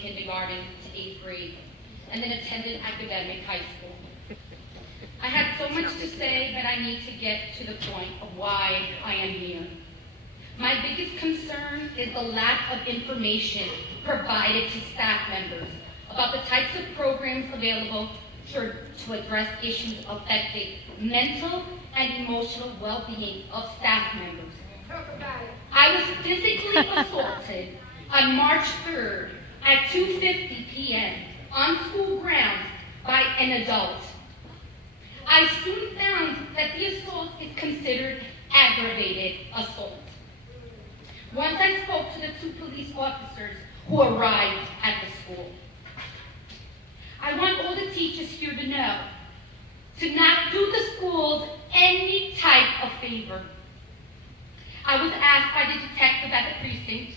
kindergarten to 8th grade, and then attended academic high school. I had so much to say, but I need to get to the point of why I am here. My biggest concern is the lack of information provided to staff members about the types of programs available to address issues affecting mental and emotional well-being of staff members. I was physically assaulted on March 3rd at 2:50 p.m. on school grounds by an adult. I soon found that the assault is considered aggravated assault. Once I spoke to the 2 police officers who arrived at the school. I want all the teachers here to know to not do the schools any type of favor. I was asked by the detective at the precinct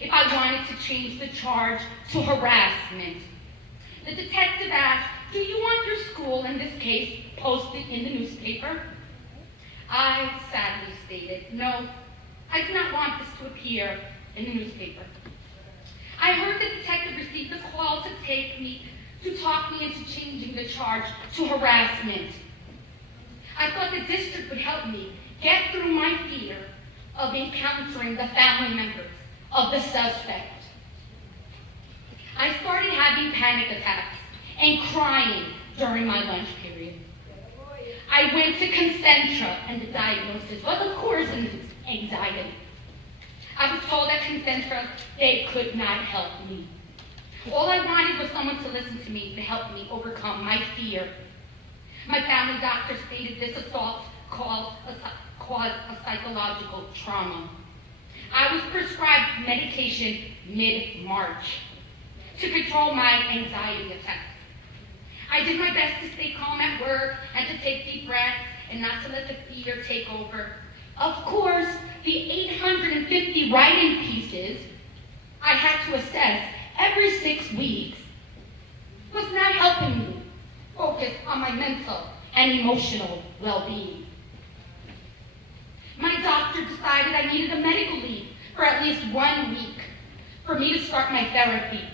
if I wanted to change the charge to harassment. The detective asked, "Do you want your school, in this case, posted in the newspaper?" I sadly stated, "No, I do not want this to appear in the newspaper." I heard the detective received a call to talk me into changing the charge to harassment. I thought the district would help me get through my fear of encountering the family members of the suspect. I started having panic attacks and crying during my lunch period. I went to Concentra, and the diagnosis was, of course, anxiety. I was told at Concentra they could not help me. All I wanted was someone to listen to me, to help me overcome my fear. My family doctor stated this assault caused a psychological trauma. I was prescribed medication mid-March to control my anxiety attacks. I did my best to stay calm at work and to take deep breaths and not to let the fear take over. Of course, the 850 writing pieces I had to assess every 6 weeks was not helping me focus on my mental and emotional well-being. My doctor decided I needed a medical leave for at least 1 week for me to start my therapy.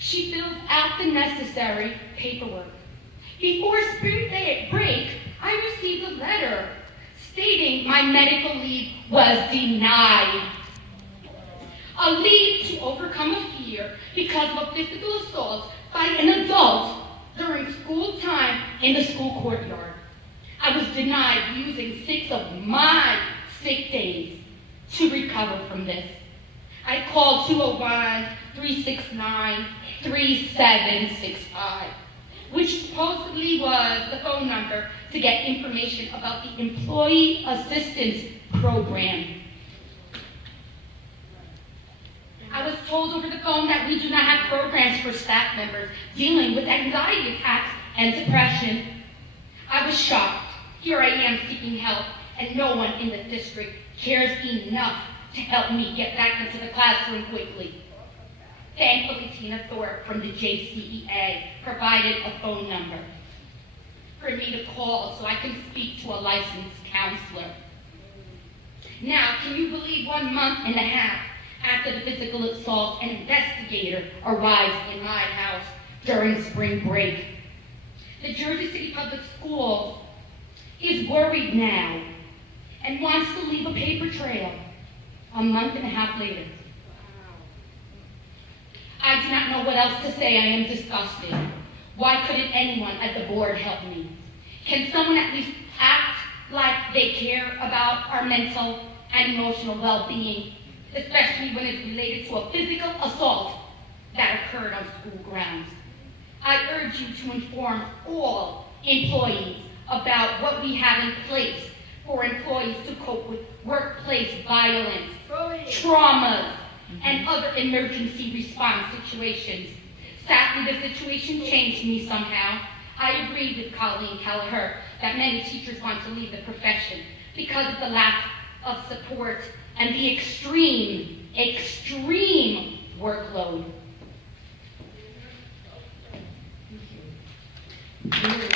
She filled out the necessary paperwork. Before spring break, I received a letter stating my medical leave was denied. A leave to overcome a fear because of a physical assault by an adult during school time in the school courtyard. I was denied using 6 of my sick days to recover from this. I called 201-369-3765, which supposedly was the phone number to get information about the Employee Assistance Program. I was told over the phone that we do not have programs for staff members dealing with anxiety attacks and depression. I was shocked. Here I am seeking help, and no one in the district cares enough to help me get back into the classroom quickly. Thankfully, Tina Thorpe from the JCEA provided a phone number for me to call so I can speak to a licensed counselor. Now, can you believe 1 month and a half after the physical assault, an investigator arrives in my house during spring break? The Jersey City Public Schools is worried now and wants to leave a paper trail a month and a half later. I do not know what else to say. I am disgusted. Why couldn't anyone at the board help me? Can someone at least act like they care about our mental and emotional well-being, especially when it's related to a physical assault that occurred on school grounds? I urge you to inform all employees about what we have in place for employees to cope with workplace violence, traumas, and other emergency response situations. Sadly, the situation changed me somehow. I agree with Colleen Kelleher that many teachers want to leave the profession because of the lack of support and the extreme workload. Thank you.